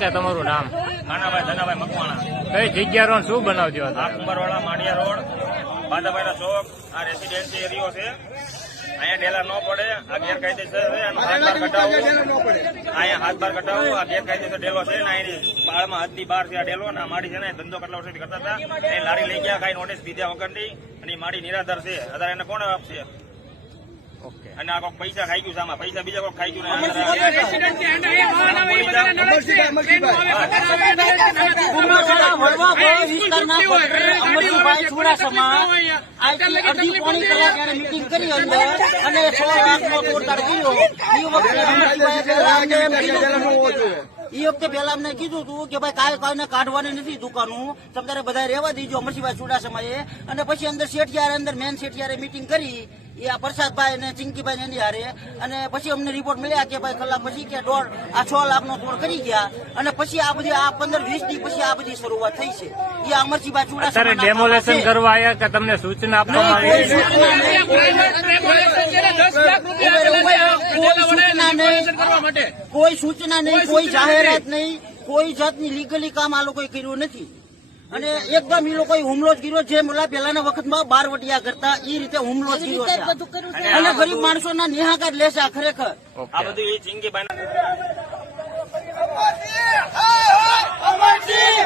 કે તમારું નામ? ખાનાભાઈ ધનાભાઈ મકવાણા. કઈ જગ્યા શું બનાવજો આ કુંભારવાડા માળિયા રોડ બાદાભાઈ ચોક. આ રેસીડેન્સી એરિયો છે. અહીંયા ડેલા ન પડે. આ ગેરકાયદેસર છે. અહીંયા હાથ બાર કટાવો. આ ગેરકાયદેસર ડેલો છે ને એની બાળમાં હદની બહાર છે આ ડેલો. અને આ માડી છે ને ધંધો કેટલા વર્ષથી કરતા હતા. એ લારી લઈ ગયા કઈ નોટિસ દીધા વગરની. અને માડી નિરાધાર છે. અત્યારે એને કોણ આપશે? અને આ કોઈ પૈસા ખાઈ ગયું સામા. પૈસા બીજા કોઈ ખાઈ ગયું મીટિંગ કરી અંદર અને 6 લાખનો તોડતાડ કર્યો. એ વખતે પેલા અમને કીધું હતું કે ભાઈ કાંઈ કાઢવાની નથી દુકાનો, તમારે બધા રહેવા દીજો અમરસિંહભાઈ ચુડાસમાએ. અને પછી અંદર શેઠિયારે અંદર મેન શેઠિયારે મીટિંગ કરી એ આ પ્રસાદભાઈ અને ચિંકીભાઈ એની હારે. અને પછી અમને રિપોર્ટ મળ્યા કે ભાઈ કલાક પછી કે આ 6 લાખનો તોડ કરી ગયા. અને પછી આ બધી આ 15-20 દી પછી આ બધી શરૂઆત થઈ છે. એ અમરસિંહભાઈ ચુડાસમા ડેમોલેશન કરવા આવ્યા કે તમને સૂચના આપવામાં આવી? કોઈ સૂચના નહીં, કોઈ જાહેરાત નહીં, કોઈ જાતની લીગલી કામ આ લોકોએ કર્યું નથી. અને એકદમ એ લોકોએ હુમલો જ કર્યો જે પેલાના વખતમાં બારવટિયા કરતા એ રીતે હુમલો જ કર્યો છે. અને ગરીબ માણસોના નિહાકાર લેશે આ ખરેખર. આ બધું એ ચિંકીભાઈ અમરસિંહ